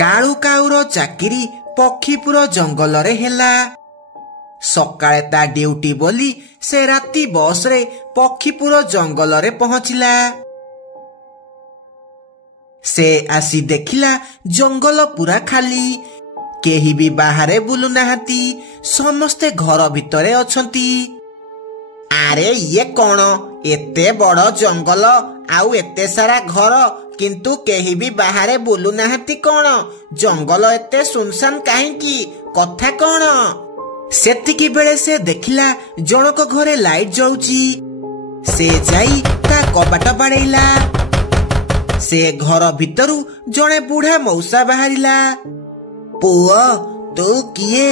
କାଳୁ କାଉର ଚାକିରି ପକ୍ଷୀପୁର ଜଙ୍ଗଲରେ ହେଲା। ସକାଳେ ତା ଡ୍ୟୁଟି ବୋଲି ସେ ରାତି ବସରେ ପକ୍ଷୀପୁର ଜଙ୍ଗଲରେ ପହଞ୍ଚିଲା। ସେ ଆସି ଦେଖିଲା ଜଙ୍ଗଲ ପୁରା ଖାଲି, କେହି ବି ବାହାରେ ବୁଲୁନାହାନ୍ତି, ସମସ୍ତେ ଘର ଭିତରେ ଅଛନ୍ତି। ଆରେ ଇଏ କଣ, ଏତେ ବଡ ଜଙ୍ଗଲ ଆଉ ଏତେ ସାରା ଘର, କିନ୍ତୁ କେହି ବି ବାହାରେ ବୁଲୁନାହାନ୍ତି କଣ? ଜଙ୍ଗଲ ଏତେ ସୁନସାନ କାହିଁକି? କଥା କଣ? ସେତିକି ବେଳେ ସେ ଦେଖିଲା ଜଣକ ଘରେ ଲାଇଟ୍ ଜଳୁଛି। ସେ ଯାଇ ତା କବାଟ ବାଡେଇଲା। ସେ ଘର ଭିତରୁ ଜଣେ ବୁଢା ମଉସା ବାହାରିଲା। ପୁଅ, ତୁ କିଏ?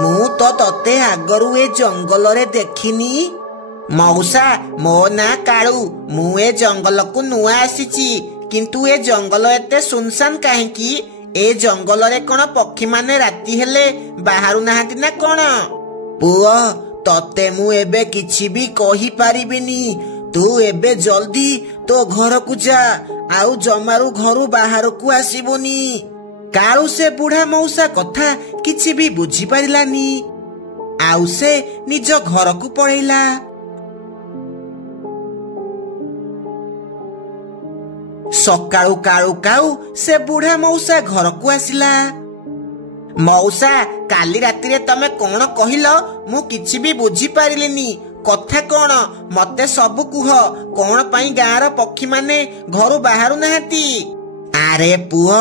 ମୁଁ ତ ତତେ ଆଗରୁ ଏ ଜଙ୍ଗଲରେ ଦେଖିନି। ମଉସା, ମୋ ନାଁ କାଳୁ। ମୁଁ ଏ ଜଙ୍ଗଲକୁ ନୂଆ ଆସିଛି, କିନ୍ତୁ ଏ ଜଙ୍ଗଲ ଏତେ ସୁନସାନ କାହିଁକି? ଏ ଜଙ୍ଗଲରେ କଣ ପକ୍ଷୀମାନେ ରାତି ହେଲେ ବାହାରୁ ନାହାନ୍ତି ନା କଣ? ପୁଅ, ତତେ ମୁଁ ଏବେ କିଛି ବି କହିପାରିବିନି। ତୁ ଏବେ ଜଲ୍ଦି ତୋ ଘରକୁ ଯା, ଆଉ ଜମାରୁ ଘରୁ ବାହାରକୁ ଆସିବୁନି। କାଳୁ ସେ ବୁଢା ମଉସା କଥା କିଛି ବି ବୁଝିପାରିଲାନି, ଆଉ ସେ ନିଜ ଘରକୁ ପଳେଇଲା। ସକାଳୁ କାଳୁ କାଉ ସେ ବୁଢା ମଉସା ଘରକୁ ଆସିଲା। ମଉସା, କାଲି ରାତିରେ ତମେ କଣ କହିଲ? ମୁଁ କିଛି ବି ବୁଝିପାରିଲିନି। କଥା କଣ? ମତେ ସବୁ କୁହ। କଣ ପାଇଁ ଗାଁର ପକ୍ଷୀମାନେ ଘରୁ ବାହାରୁ ନାହାନ୍ତି? ଆରେ ପୁଅ,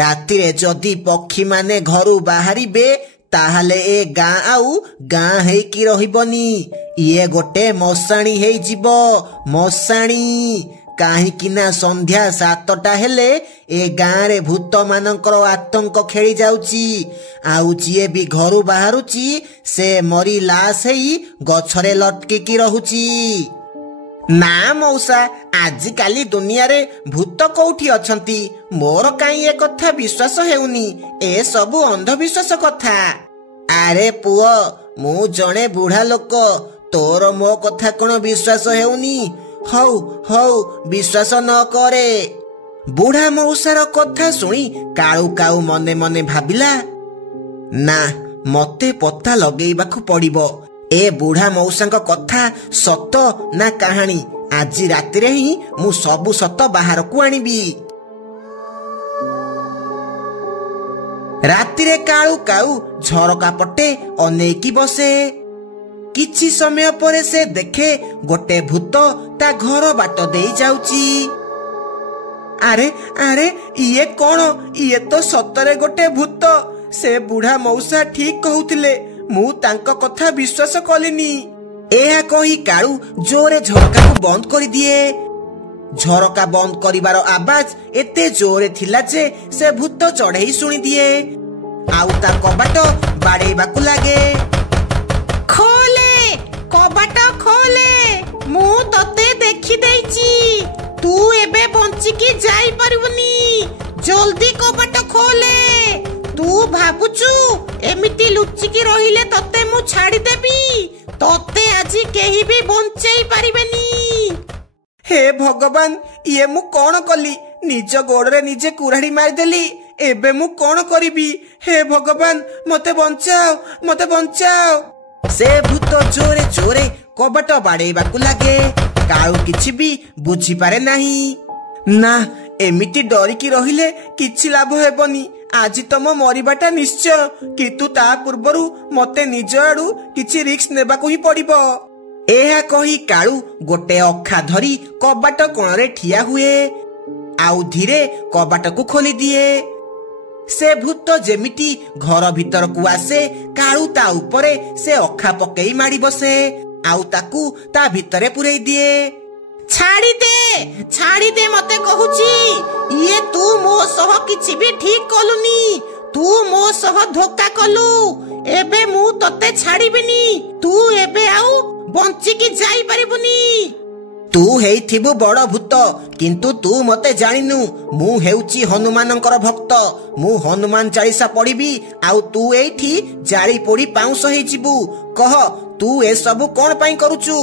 ରାତିରେ ଯଦି ପକ୍ଷୀମାନେ ଘରୁ ବାହାରିବେ, ତାହେଲେ ଏ ଗାଁ ଆଉ ଗାଁ ହେଇକି ରହିବନି। ଇଏ ଗୋଟେ ମଶାଣି ହେଇଯିବ। ମଶାଣି କାହିଁକି ନା ସନ୍ଧ୍ୟା 7ଟା ହେଲେ ଏ ଗାଁରେ ଭୂତ ମାନଙ୍କର ଆତଙ୍କ ଖେଳି ଯାଉଛି, ଆଉ ଯିଏ ବି ଘରୁ ବାହାରୁଛି ସେ ମରି ଲାଶ ହେଇ ଗଛରେ ଲଟକିକି ରହୁଛି। ନା ମଉସା, ଆଜିକାଲି ଦୁନିଆରେ ଭୂତ କୋଉଠି ଅଛନ୍ତି? ମୋର କାହିଁ ଏ କଥା ବିଶ୍ୱାସ ହେଉନି। ଏ ସବୁ ଅନ୍ଧବିଶ୍ୱାସ କଥା। ଆରେ ପୁଅ, ମୁଁ ଜଣେ ବୁଢା ଲୋକ, ତୋର ମୋ କଥା କଣ ବିଶ୍ୱାସ ହେଉନି? ହଉ ହଉ, ବିଶ୍ୱାସ ନ କରେ। ବୁଢା ମଉସାର କଥା ଶୁଣି କାଳୁ କାଉ ମନେ ମନେ ଭାବିଲା, ନା, ମତେ ପତା ଲଗେଇବାକୁ ପଡିବ। ଏ ବୁଢା ମଉସାଙ୍କ କଥା ସତ ନା କାହାଣୀ? ଆଜି ରାତିରେ ହିଁ ମୁଁ ସବୁ ସତ ବାହାରକୁ ଆଣିବି। ରାତିରେ କାଳୁ କାଉ ଝରକା ପଟେ ଅନେଇକି ବସେ। କିଛି ସମୟ ପରେ ସେ ଦେଖେ ଗୋଟେ ଭୂତ ତା ଘର ବାଟ ଦେଇ ଯାଉଛି। ଆରେ ଆରେ, ଇଏ କଣ? ଇଏ ତ ସତରେ ଗୋଟେ ଭୂତ। ସେ ବୁଢା ମଉସା ଠିକ କହୁଥିଲେ, ମୁଁ ତାଙ୍କ କଥା ବିଶ୍ୱାସ କଲିନି। ଏହା କହି କାଳୁ ଜୋରେ ଝରକାକୁ ବନ୍ଦ କରିଦିଏ। ଝରକା ବନ୍ଦ କରିବାର ଆବାଜ ଏତେ ଜୋରେ ଥିଲା ଯେ ସେ ଭୂତ ଚଢେଇ ଶୁଣିଦିଏ, ଆଉ ତା କବାଟ ବାଡେଇବାକୁ ଲାଗେ। ଖୋଲେ, କବାଟ ଖୋଲେ, ମୁଁ ତତେ ଦେଖିଦେଇଛି। ତୁ ଏବେ ବଞ୍ଚିକି ଯାଇପାରିବୁନି। ଜଲ୍ଦି କବାଟ ଖୋଲେ। ତୁ ଭାବୁଛୁ ଏମିତି ଲୁଚିକି ରହିଲେ ତତେ ମୁଁ ଛାଡିଦେବି? ତତେ ଆଜି କେହି ବି ବଞ୍ଚେଇ ପାରିବେନି। ହେ ଭଗବାନ, ଇଏ ମୁଁ କଣ କଲି? ନିଜ ଗୋଡରେ ନିଜେ କୁରାଢି ମାରିଦେଲି। ଏବେ ମୁଁ କଣ କରିବି? ହେ ଭଗବାନ, ମତେ ବଞ୍ଚାଅ, ମତେ ବଞ୍ଚାଅ। ସେ ଭୂତ ଜୋରେ ଜୋରେ କବାଟ ବାଡେଇବାକୁ ଲାଗେ। କାଳୁ କିଛି ବି ବୁଝିପାରେ ନାହିଁ। ନା, ଏମିତି ଡରିକି ରହିଲେ କିଛି ଲାଭ ହେବନି। ଆଜି ତମ ମରିବାଟା ନିଶ୍ଚୟ, କିନ୍ତୁ ତା ପୂର୍ବରୁ ମତେ ନିଜ ଆଡୁ କିଛି ରିସ୍କ ନେବାକୁ ହିଁ ପଡିବ। ଏହା କହି କାଳୁ ଗୋଟେ ଅଖା ଧରି କବାଟ କୋଣରେ ଠିଆ ହୁଏ, ଆଉ ଧୀରେ କବାଟକୁ ଖୋଲିଦିଏ। ସେ ଭୂତ ଯେମିତି ଘର ଭିତରକୁ ଆସେ, କାଳୁ ତା ଉପରେ ସେ ଅଖା ପକେଇ ମାଡି ବସେ, ଆଉ ତାକୁ ତା ଭିତରେ ପୁରେଇ ଦିଏ। ଛାଡିଦେ, ଛାଡିଦେ ମତେ କହୁଛି। ଇଏ ତୁ ମୋ ସହ କିଛି ବି ଠିକ କଲୁନି। ତୁ ମୋ ସହ ଧୋକା କଲୁ। ଏବେ ମୁଁ ତତେ ଛାଡିବିନି। ତୁ ଏବେ ଆଉ ବଞ୍ଚିକି ଯାଇପାରିବୁନି। ତୁ ହେଇଥିବୁ ବଡ ଭୂତ, କିନ୍ତୁ ତୁ ମତେ ଜାଣିନୁ। ମୁଁ ହେଉଛି ହନୁମାନଙ୍କର ଭକ୍ତ। ମୁଁ ହନୁମାନ ଚାଳିଶା ପଢିବି, ଆଉ ତୁ ଏଇଠି ଜାଳି ପୋଡି ପାଉଁଶ ହେଇଯିବୁ। କହ, ତୁ ଏସବୁ କଣ ପାଇଁ କରୁଛୁ?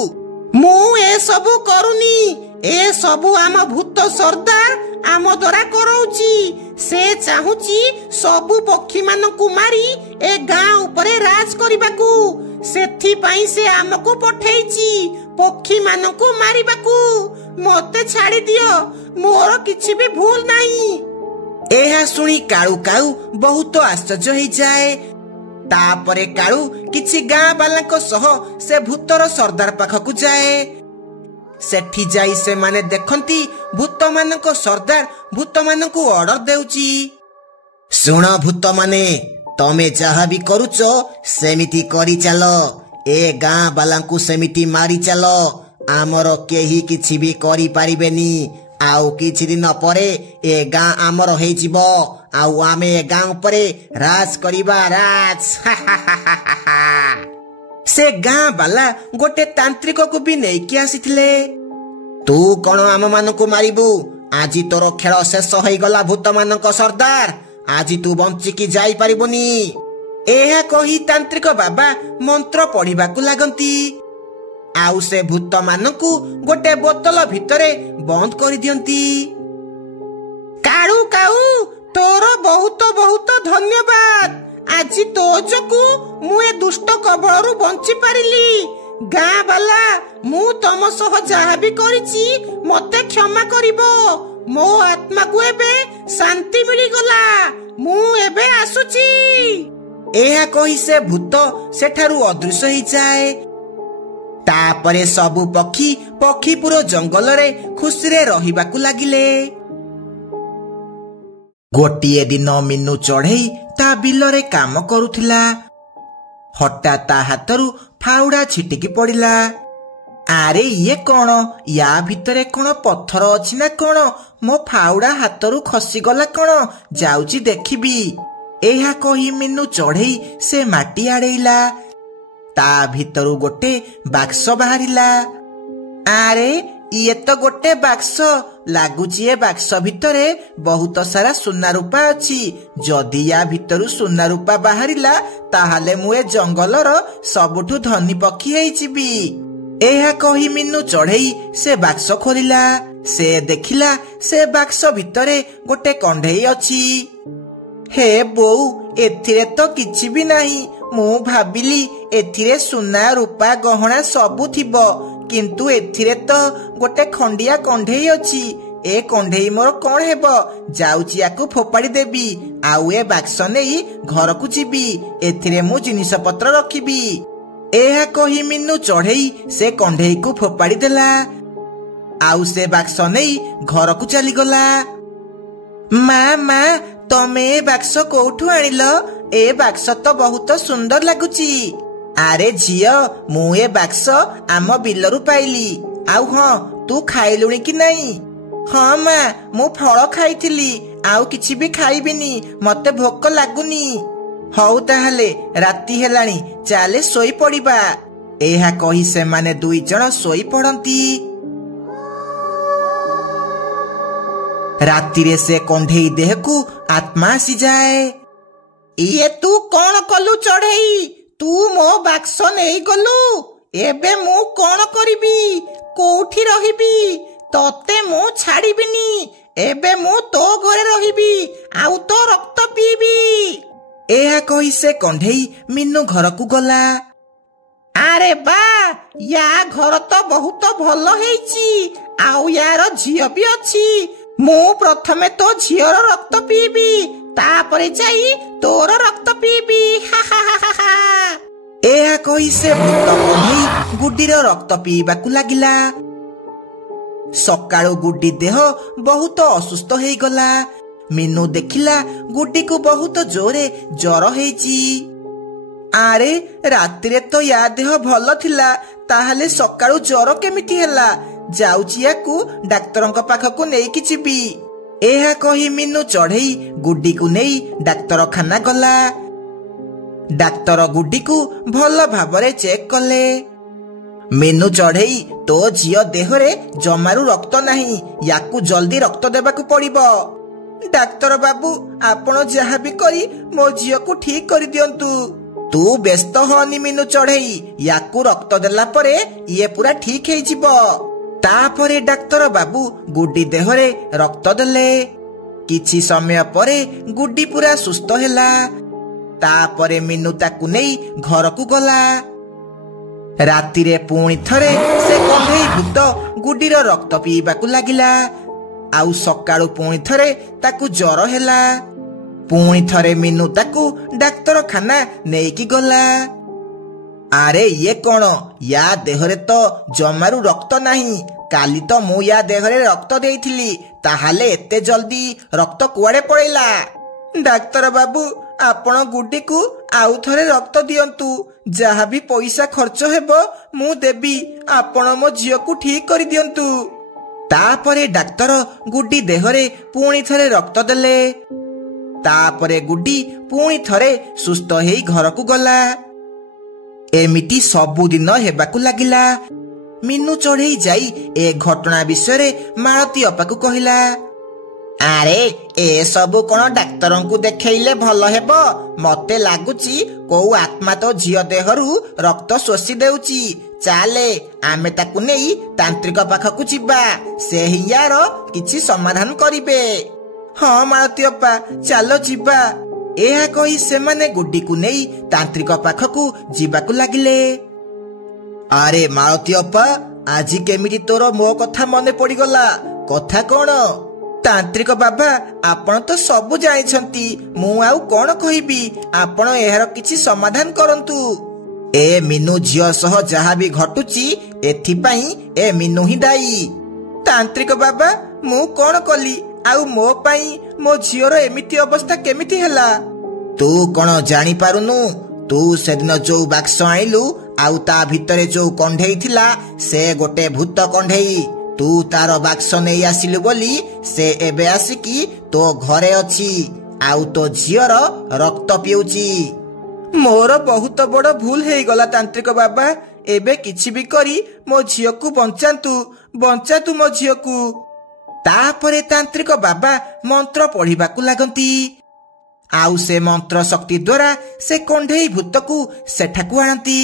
ମୁଁ ଏସବୁ କରୁନି। ଏସବୁ ଆମ ଭୂତ ସର୍ଦ୍ଦାର ଆମ ଦ୍ୱାରା କରଉଛି। ସେ ଚାହୁଁଛି ସବୁ ପକ୍ଷୀ ମାନଙ୍କୁ ମାରି ଏ ଗାଁ ଉପରେ ରାଜ କରିବାକୁ। ସେଥିପାଇଁ ସେ ଆମକୁ ପଠେଇଛି ପକ୍ଷୀ ମାନଙ୍କୁ ମାରିବାକୁ। ମତେ ଛାଡ଼ି ଦିଅ, ମୋର କିଛି ବି ଭୁଲ ନାହିଁ। ଏହା ଶୁଣି କାଳୁ କାଉ ବହୁତ ଆଶ୍ଚର୍ଯ୍ୟ ହେଇଯାଏ। ତାପରେ କାଳୁ କିଛି ଗାଁ ବାଲାଙ୍କ ସହ ସେ ଭୂତର ସର୍ଦ୍ଦାର ପାଖକୁ ଯାଏ। ସେଠି ଯାଇ ସେମାନେ ଦେଖନ୍ତି ଭୂତମାନଙ୍କ ସର୍ଦ୍ଦାର ଭୂତମାନଙ୍କୁ ଅର୍ଡର ଦେଉଛି, ଶୁଣ ଭୂତମାନେ, ତମେ ଯାହା ବି କରୁଛ ସେମିତି କରିଚାଲ। ଏ ଗାଁ ବାଲାଙ୍କୁ ସେମିତି ମାରିଚାଲ। ଆମର କେହି କିଛି ବି କରିପାରିବେନି। ଆଉ କିଛି ଦିନ ପରେ ଏ ଗାଁ ଆମର ହେଇଯିବ। ଆଉ ଆମେ ଏ ଗାଁ ଉପରେ ରାଜ କରିବା, ରାଜ। ସେ ଗାଁ ବାଲା ଗୋଟେ ତାନ୍ତ୍ରିକକୁ ବି ନେଇକି ଆସିଥିଲେ। ତୁ କଣ ଆମ ମାନଙ୍କୁ ମାରିବୁ? ଆଜି ତୋର ଖେଳ ଶେଷ ହେଇଗଲା ଭୂତମାନଙ୍କ ସର୍ଦ୍ଦାର। ଆଜି ତୁ ବଞ୍ଚିକି ଯାଇପାରିବୁନି। ଏହା କହି ତାନ୍ତ୍ରିକ ବାବା ମନ୍ତ୍ର ପଢିବାକୁ ଲାଗନ୍ତି। ଆଉ ସେ ଭୂତମାନଙ୍କୁ ଗୋଟେ ବୋତଲ ଭିତରେ ବନ୍ଦ କରିଦିଅନ୍ତି। କାଳୁ କାଉ, ତୋର ବହୁତ ବହୁତ ଧନ୍ୟବାଦ। ଆଜି ତୋ ଯୋଗୁ ମୁଁ ଏ ଦୁଷ୍ଟ କବଳରୁ ବଞ୍ଚି ପାରିଲି। ଗାଁ ବାଲା, ମୁଁ ତମ ସହ ଯାହା ବି କରିଛି ମତେ କ୍ଷମା କରିବ। ମୋ ଆତ୍ମାକୁ ଏବେ ଶାନ୍ତି ମିଳିଗଲା। ମୁଁ ଏବେ ଆସୁଛି। ଏହା କହି ସେ ଭୂତ ସେଠାରୁ ଅଦୃଶ୍ୟ ହେଇଯାଏ। ତାପରେ ସବୁ ପକ୍ଷୀ ପକ୍ଷୀପୁର ଜଙ୍ଗଲରେ ଖୁସିରେ ରହିବାକୁ ଲାଗିଲେ। ଗୋଟିଏ ଦିନ ମିନୁ ଚଢ଼େଇ ତା ବିଲରେ କାମ କରୁଥିଲା। ହଠାତ୍ ତା ହାତରୁ ଫାଉଡା ଛିଟିକି ପଡିଲା। ଆରେ ଇଏ କଣ? ୟା ଭିତରେ କଣ ପଥର ଅଛି ନା କଣ? ମୋ ଫାଉଡା ହାତରୁ ଖସିଗଲା କଣ? ଯାଉଛି ଦେଖିବି। ଏହା କହି ମିନୁ ଚଢ଼େଇ ସେ ମାଟି ଆଡେଇଲା। ତା ଭିତରୁ ଗୋଟେ ବାକ୍ସ ବାହାରିଲା। ଆରେ ଇଏ ତ ଗୋଟେ ବାକ୍ସ ଲାଗୁଛି। ଏ ବାକ୍ସ ଭିତରେ ବହୁତ ସାରା ସୁନା ରୂପା ଅଛି। ଯଦି ୟା ଭିତରୁ ସୁନା ରୂପା ବାହାରିଲା ତାହେଲେ ମୁଁ ଏ ଜଙ୍ଗଲର ସବୁଠୁ ଧନୀ ପକ୍ଷୀ ହେଇଯିବି। ଏହା କହି ମିନୁ ଚଢ଼େଇ ସେ ବାକ୍ସ ଖୋଲିଲା। ସେ ଦେଖିଲା ସେ ବାକ୍ସ ଭିତରେ ଗୋଟେ କଣ୍ଢେଇ ଅଛି। ହେ ବୋଉ, ଏଥିରେ ତ କିଛି ବି ନାହିଁ। ମୁଁ ଭାବିଲି ଏଥିରେ ସୁନା ରୂପା ଗହଣା ସବୁ ଥିବ, କିନ୍ତୁ ଏଥିରେ ତ ଗୋଟେ ଖଣ୍ଡିଆ କଣ୍ଢେଇ ଅଛି। ଏ କଣ୍ଢେଇ ମୋର କଣ ହେବ? ଯାଉଛି ୟାକୁ ଫୋପାଡ଼ି ଦେବି। ଆଉ ଏ ବାକ୍ସ ନେଇ ଘରକୁ ଯିବି। ଏଥିରେ ମୁଁ ଜିନିଷ ପତ୍ର ରଖିବି। ଏହା କହି ମିନୁ ଚଢ଼େଇ ସେ କଣ୍ଢେଇକୁ ଫୋପାଡ଼ି ଦେଲା। ଆଉ ସେ ବାକ୍ସ ନେଇ ଘରକୁ ଚାଲିଗଲା। ମା, ତମେ ଏ ବାକ୍ସ କୋଉଠୁ ଆଣିଲ? ଏ ବାକ୍ସ ତ ବହୁତ ସୁନ୍ଦର ଲାଗୁଛି। ଆରେ ଝିଅ, ମୁଁ ଏ ବାକ୍ସ ଆମ ବିଲରୁ ପାଇଲି। ଆଉ ହଁ, ତୁ ଖାଇଲୁଣି କି ନାଇଁ? ହଁ ମା, ମୁଁ ଫଳ ଖାଇଥିଲି। ଆଉ କିଛି ବି ଖାଇବିନି। ମତେ ଭୋକ ଲାଗୁନି। ହଉ ତାହେଲେ, ରାତି ହେଲାଣି, ଚାଲେ ଶୋଇ ପଡିବା। ଏହା କହି ସେମାନେ ଦୁଇ ଜଣ ଶୋଇ ପଡନ୍ତି। ରାତିରେ ସେ କଣ୍ଢେଇ ଦେହକୁ ଆତ୍ମା ଆସିଯାଏ। ଇଏ ତୁ କଣ କଲୁ ଚଢ଼େଇ? ତୁ ମୋ ବାକ୍ସ ନେଇଗଲୁ। ଏବେ ମୁଁ କଣ କରିବି? କୋଉଠି ରହିବି? ତତେ ମୁଁ ଛାଡ଼ିବିନି। ଏବେ ମୁଁ ତୋ ଘରେ ରହିବି, ଆଉ ତୋ ରକ୍ତ ପିଇବି। ଏହା କହି ସେ କଣ୍ଢେଇ ମିନୁ ଘରକୁ ଗଲା। ଆରେ ବା, ୟା ଘର ତ ବହୁତ ଭଲ ହେଇଛି। ଆଉ ୟାର ଝିଅ ବି ଅଛି। ମୁଁ ପ୍ରଥମେ ତୋ ଝିଅର ରକ୍ତ ପିଇବି, ତାପରେ ଯାଇ ତୋର ରକ୍ତ ପିଇବି। ଏହା କହି ସେ ଭୂତ କଣ୍ଢେଇ ଗୁଡିର ରକ୍ତ ପିଇବାକୁ ଲାଗିଲା। ସକାଳୁ ଗୁଡି ଦେହ ବହୁତ ଅସୁସ୍ଥ ହେଇଗଲା। ମିନୁ ଦେଖିଲା ଗୁଡିକୁ ବହୁତ ଜୋରେ ଜ୍ୱର ହେଇଛି। ଆରେ ରାତିରେ ତ ୟା ଦେହ ଭଲ ଥିଲା, ତାହେଲେ ସକାଳୁ ଜ୍ୱର କେମିତି ହେଲା? ଯାଉଛି ୟାକୁ ଡାକ୍ତରଙ୍କ ପାଖକୁ ନେଇକି ଯିବି। ଏହା କହି ମିନୁ ଚଢ଼େଇ ଗୁଡିକୁ ନେଇ ଡାକ୍ତରଖାନା ଗଲା। ଡାକ୍ତର ଗୁଡିକୁ ଭଲ ଭାବରେ ଚେକ୍ କଲେ। ମିନୁ ଚଢ଼େଇ, ତୋ ଝିଅ ଦେହରେ ଜମାରୁ ରକ୍ତ ନାହିଁ। ୟାକୁ ଜଲ୍ଦି ରକ୍ତ ଦେବାକୁ ପଡିବ। ଡାକ୍ତର ବାବୁ, ଆପଣ ଯାହା ବି କରି ମୋ ଝିଅକୁ ଠିକ କରିଦିଅନ୍ତୁ। ତୁ ବ୍ୟସ୍ତ ହନି ମିନୁ ଚଢ଼େଇ, ୟାକୁ ରକ୍ତ ଦେଲା ପରେ ଇଏ ପୁରା ଠିକ ହେଇଯିବ। तापरे डाक्तर बाबू गुड्डी देहरे रक्त देले। किछि समय परे गुड्डी पूरा सुस्थ हैला। तापरे मीनू ताकू नहीं घर को गला। राति रे पुणी थरे से कंढेई भूत गुड्डीर रक्त पीबाकू लागिला। आउ सकाळु पुणी थरे ताकू जर हैला। पुणी थरे मीनू ताकू डाक्तरखाना नेकी गला। आरे ये कौन? या देहरे तो जमारू रक्त नहीं। काली तो मु या देहरे रक्त देइथिली, ताहाले एते जल्दी रक्त कुआडे पड़ेला? डाक्तर बाबू आपण गुड्डी को आउ थरे रक्त दियंतु। जहा भी पैसा खर्च हेबो मु देबी। आपण मो झियो को ठीक करि दियंतु। तापरे डाक्तर गुड्डी देहरे पुणी थरे रक्त देले। तापरे गुड्डी पुणी थरे सुस्थ हेई घर को गला। एमिटी सबुदिन हेबाकू लागिला। मीनू चढ़ई जाई ए घटना विषय मालती अपा को कहिला। आरे ए सबु कोन डाक्तरन को देखैले भल हेबो? मते लागुची को आत्मा तो झियो देहरु रक्त शोषी देउची। चाले आमे ताकू नेई तांत्रिक पाखकू जिबा। से हियार किछि समाधान करिवे। हाँ मालती अपा चलो जिबा। एहा कही सेमाने गुड्डी को नहीं तांत्रिक पाखकू जीवाकू लागिले। अरे मालती अपा आज केमिति तोर मो कथा मने पड़ीगला? कथा कौन? तांत्रिक बाबा आपण तो सबु जानिछंती। मु आउ कौन कहिबी? आपण एहार किछि समाधान करंतु। ए मीनू झियो सह जहा भी घटुची एथि पई ए मीनू ही दाई। तांत्रिक बाबा मु कौन कली? आउ मो पाई मो झियोर एमिति अवस्था केमिति हैला? तू कौन जानी पारुनु? तू सेदिन जो बाक्स आइलु आउ ता भितरे जो कंढेई थिला से गोटे भूत कंढेई। तू तार बाक्स नहीं आसिलु बोली से एबे आसिकी तो घरे अछि आउ तो झियोर रक्त पिउची। मोर बहुत बड़ भूल हेई गला तांत्रिक बाबा। एबे किछि भी करी मो झियो को बंचातु मो झियो को। तापरे तांत्रिक बाबा मंत्र पढ़िबाकू लागंती। आउ से मंत्र शक्ति द्वारा से कंढेई भूत को सेठाकू आनती।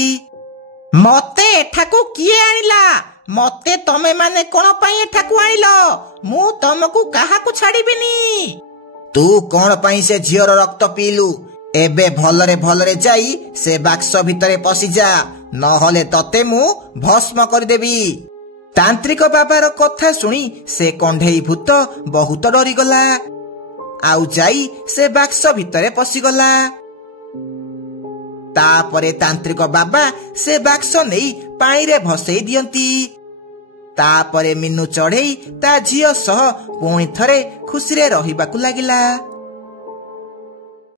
मते एठाकू किए आनिला? मते तमे माने कोन पई एठाकू आनिलो? मु तमकू काहाकू छाड़ीबिनी। तू कोन पई से झियोर रक्त पीलु? एबे भलरे जाई से बाक्स भितरे पसी जा, नहले तते मु भस्म कर देबी। तांत्रिक बाबार कथा सुनी से कंढेई भूत बहुत डरी गला। आउ जाई से बाक्स भितरे पसीगला। तापरे तांत्रिक बाबा से बाक्स नहीं पानी रे भसई दियंती। तापरे मीनू चढ़ई ता झियो सह पुणी थरे खुशी रे रहिबाकू लागिला।